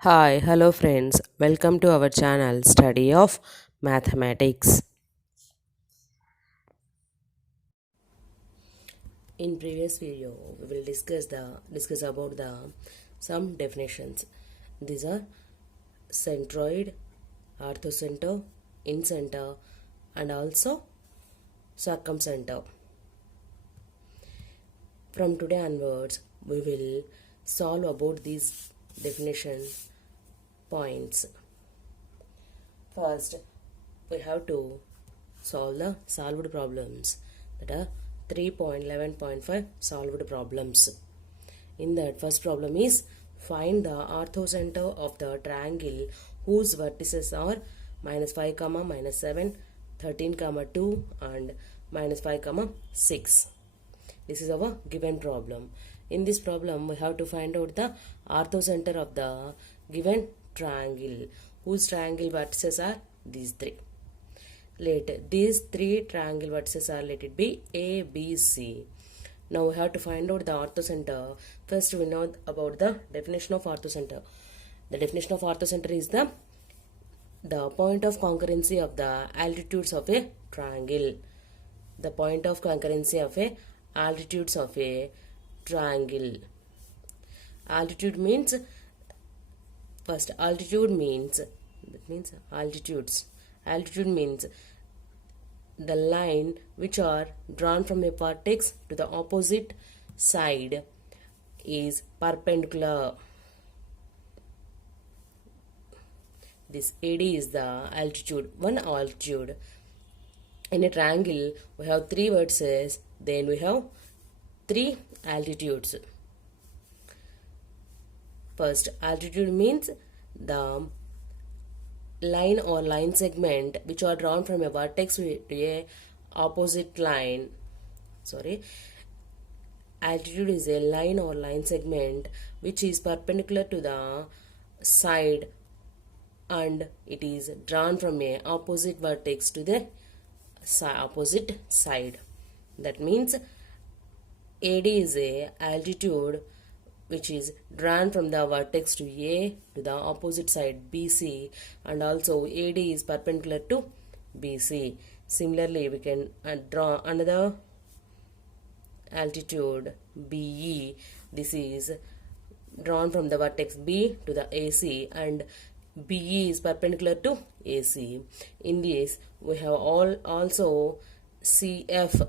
Hi, hello friends. Welcome to our channel Study of Mathematics. In previous video, we will discuss about the some definitions. These are centroid, orthocenter, incenter, and also circumcenter. From today onwards, we will solve about these definition points. First, we have to solve the solved problems, that are 3.11.5 solved problems. In that, first problem is find the orthocenter of the triangle whose vertices are minus 5 comma minus 7, 13 comma 2 and minus 5 comma 6. This is our given problem. In this problem, we have to find out the orthocenter of the given triangle whose triangle vertices are these three. Let these three triangle vertices are, let it be A, B, C. Now we have to find out the orthocenter. First we know about the definition of orthocenter. The definition of orthocenter is the point of concurrency of the altitudes of a triangle. The point of concurrency of a altitudes of a triangle. Altitude means, first altitude means, that means altitudes. Altitude means the line which are drawn from a vertex to the opposite side is perpendicular. This AD is the altitude, one altitude. In a triangle, we have three vertices, then we have three altitudes. First, altitude means the line or line segment which are drawn from a vertex to a opposite line. Altitude is a line or line segment which is perpendicular to the side and it is drawn from a opposite vertex to the opposite side. That means AD is a altitude which is drawn from the vertex to A to the opposite side BC, and also AD is perpendicular to BC. Similarly, we can draw another altitude BE. This is drawn from the vertex B to the AC and BE is perpendicular to AC. In this, we have also CF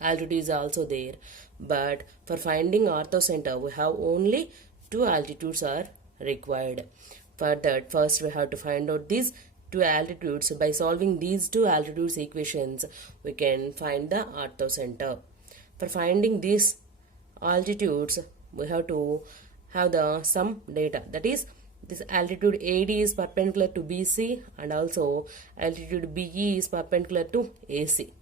altitude is also there, but for finding orthocenter we have only two altitudes are required. For that, first we have to find out these two altitudes. By solving these two altitudes equations, we can find the orthocenter. For finding these altitudes, we have to have the some data, that is this altitude AD is perpendicular to BC and also altitude BE is perpendicular to AC.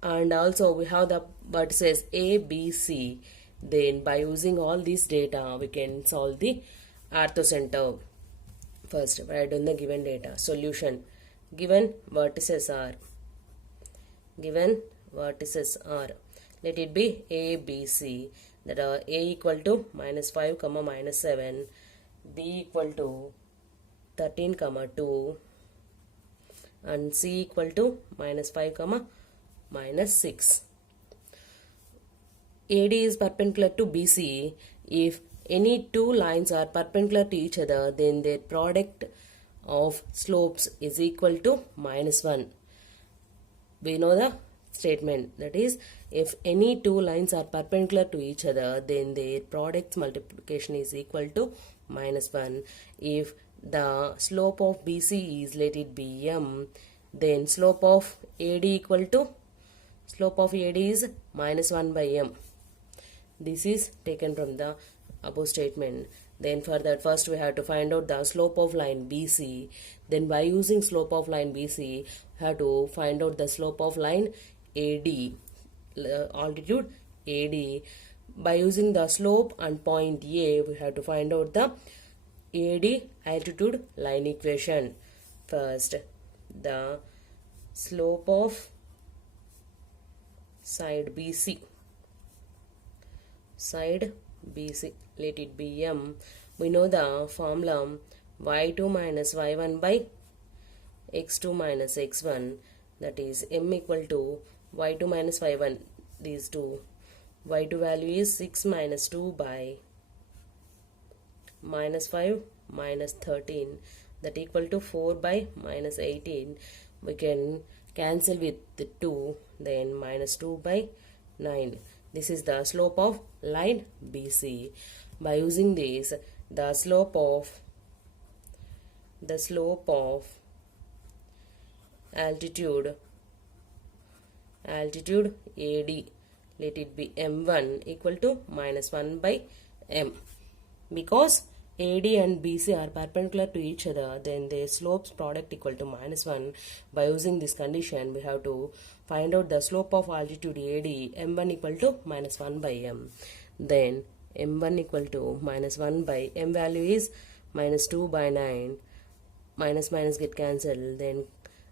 And also we have the vertices A, B, C. Then by using all these data, we can solve the orthocenter. First, write down the given data. Solution. Given vertices are, let it be A, B, C. That are A equal to minus 5 comma minus 7, B equal to 13 comma 2 and C equal to minus 5 comma minus 6. AD is perpendicular to BC. If any two lines are perpendicular to each other, then their product of slopes is equal to minus 1. We know the statement, that is, if any two lines are perpendicular to each other, then their product's multiplication is equal to minus 1. If the slope of BC is, let it be m, then slope of AD is minus 1 by m. This is taken from the above statement. Then for that, first we have to find out the slope of line BC. Then by using slope of line BC, we have to find out the slope of line AD, altitude AD. By using the slope and point A, we have to find out the AD altitude line equation. First, the slope of side BC, let it be m, we know the formula y2 minus y1 by x2 minus x1, that is m equal to y2 minus y1, these two. y2 value is 6 minus 2 by minus 5 minus 13, that equal to 4 by minus 18. We can cancel with the 2, then minus 2 by 9. This is the slope of line BC. By using this, the slope of altitude AD, let it be m1 equal to minus 1 by m. Because AD and BC are perpendicular to each other, then their slopes product equal to minus 1. By using this condition, we have to find out the slope of altitude AD, m1 equal to minus 1 by m. Then m1 equal to minus 1 by m value is minus 2 by 9. Minus minus get cancelled, then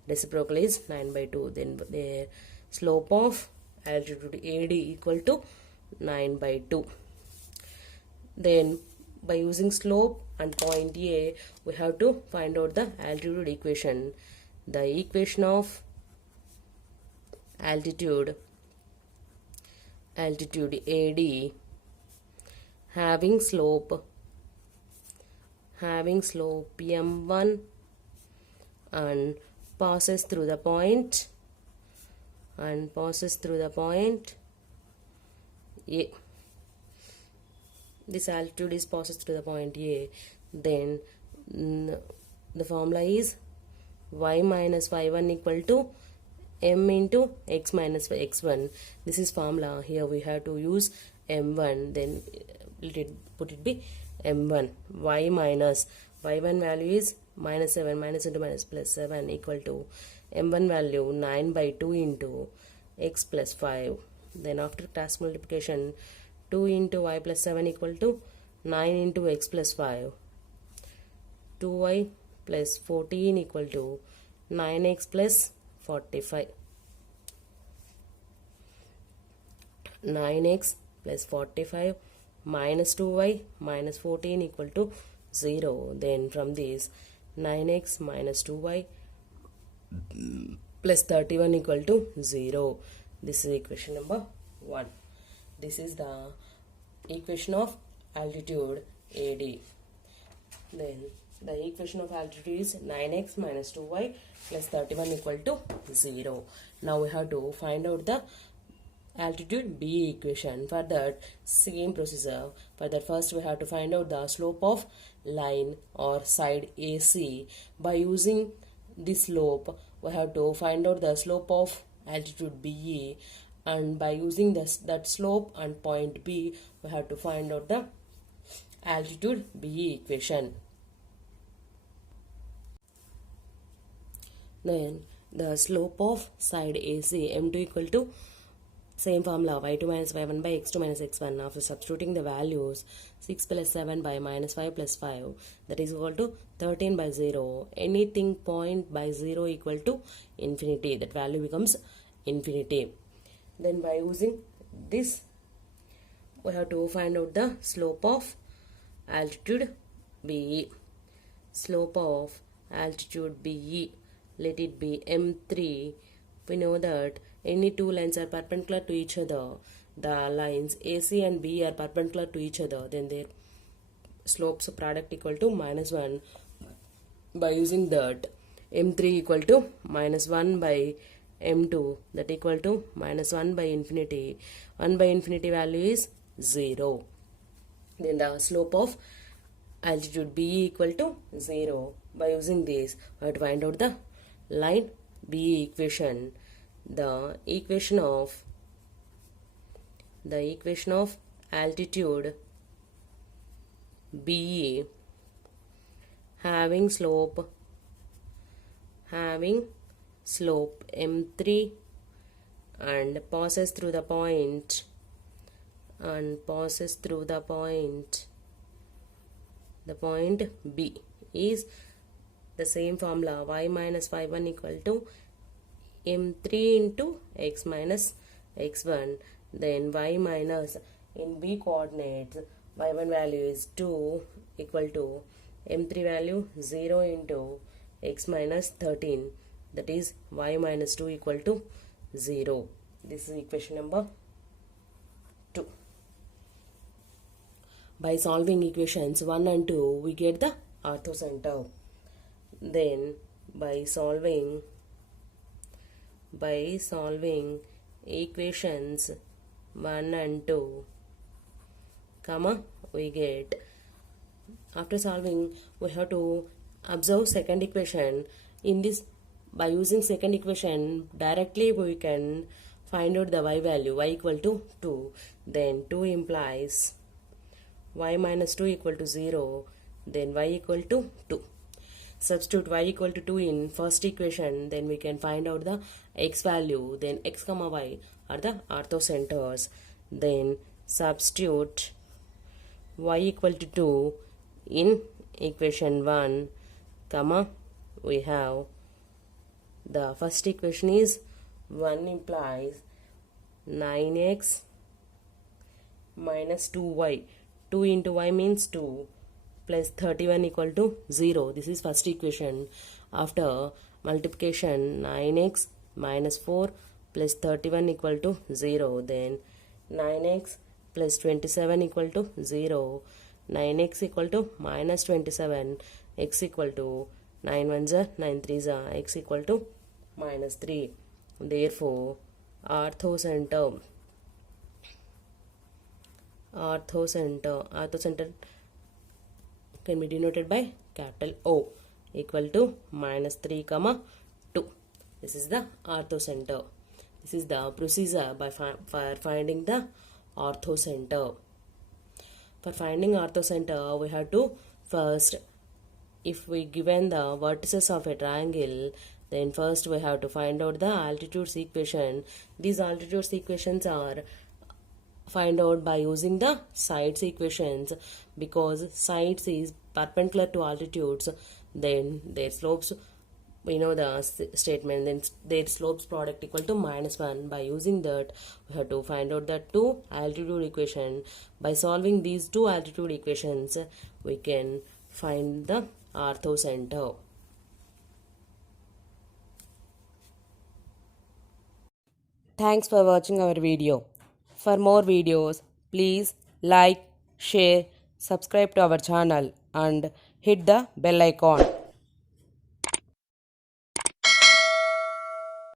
reciprocal is 9 by 2. Then the slope of altitude AD equal to 9 by 2. Then by using slope and point A, we have to find out the altitude equation. The equation of altitude AD having slope m1 and passes through the point A. This altitude is passes through the point A. Then the formula is y minus y1 equal to m into x minus x1. This is formula. Here we have to use m1. Then put it be m1. Y minus y1 value is minus 7, minus into minus plus 7 equal to m1 value 9 by 2 into x plus 5. Then after cross multiplication, 2 into y plus 7 equal to 9 into x plus 5. 2y plus 14 equal to 9x plus 45. 9x plus 45 minus 2y minus 14 equal to 0. Then from this, 9x minus 2y plus 31 equal to 0. This is equation number 1. This is the equation of altitude AD. Then the equation of altitude is 9x minus 2y plus 31 equal to 0. Now we have to find out the altitude B equation. For that, same procedure. For that, first we have to find out the slope of line or side AC. By using this slope, we have to find out the slope of altitude BE, and by using that slope and point B, we have to find out the altitude BE equation. Then the slope of side AC, m2 equal to same formula, y2 minus y1 by x2 minus x1. After substituting the values, 6 plus 7 by minus 5 plus 5, that is equal to 13 by 0. Anything point by 0 equal to infinity, that value becomes infinity. Then by using this, we have to find out the slope of altitude BE. Slope of altitude BE, let it be m3. We know that any two lines are perpendicular to each other. The lines AC and B are perpendicular to each other. Then their slopes product equal to minus 1. By using that, m3 equal to minus 1 by m2, that equal to minus 1 by infinity. 1 by infinity value is 0. Then the slope of altitude B equal to 0. By using this, we have to find out the line B equation. The equation of altitude BE having slope m3 and passes through the point B is the same formula, y minus y1 equal to m3 into x minus x1. Then y minus, in B coordinates, y1 value is 2 equal to m3 value 0 into x minus 13, that is y minus 2 equal to 0. This is equation number 2. By solving equations 1 and 2, we get the orthocenter. Then by solving equations 1 and 2, comma, we get, after solving we have to observe second equation. In this, by using second equation directly we can find out the y value, y equal to 2. Then 2 implies y minus 2 equal to 0, then y equal to 2. Substitute y equal to 2 in first equation, then we can find out the x value, then x comma y are the orthocenters. Then substitute y equal to 2 in equation 1, comma, we have the first equation is 1 implies 9x minus 2y. 2 into y means 2 plus 31 equal to 0. This is first equation. After multiplication, 9x minus 4 plus 31 equal to 0. Then 9x plus 27 equal to 0. 9x equal to minus 27. X equal to 9 1s are 9 3s are, x equal to minus 3. Therefore, orthocenter can be denoted by capital O, equal to minus 3 comma 2. This is the orthocenter. This is the procedure for finding the orthocenter. For finding orthocenter, we have to first, if we given the vertices of a triangle, then first we have to find out the altitudes equation. These altitudes equations are find out by using the sides equations, because sides is perpendicular to altitudes, then their slopes, we know the statement, then their slopes product equal to minus 1. By using that, we have to find out the two altitude equation. By solving these two altitude equations, we can find the orthocenter. Thanks for watching our video. For more videos, please like, share, subscribe to our channel and hit the bell icon.